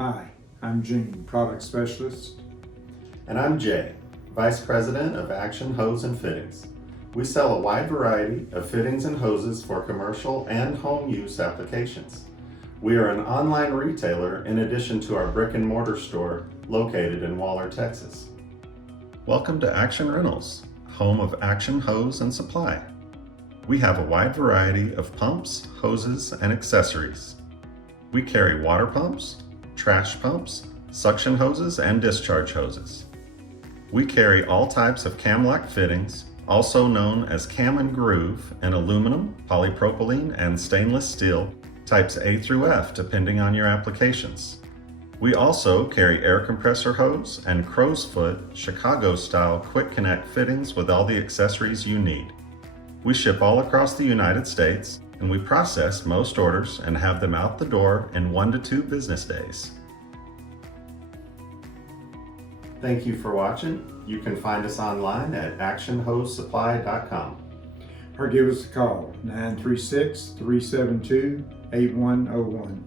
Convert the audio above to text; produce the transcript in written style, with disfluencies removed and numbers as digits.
Hi, I'm Gene, Product Specialist. And I'm Jay, Vice President of Action Hose and Fittings. We sell a wide variety of fittings and hoses for commercial and home use applications. We are an online retailer in addition to our brick and mortar store located in Waller, Texas. Welcome to Action Rentals, home of Action Hose and Supply. We have a wide variety of pumps, hoses, and accessories. We carry water pumps, trash pumps, suction hoses, and discharge hoses. We carry all types of camlock fittings, also known as cam and groove, in aluminum, polypropylene, and stainless steel, types A through F, depending on your applications. We also carry air compressor hose and crowfoot Chicago-style quick connect fittings with all the accessories you need. We ship all across the United States, and we process most orders and have them out the door in 1 to 2 business days. Thank you for watching. You can find us online at actionhosesupply.com. Or give us a call, 936-372-8101.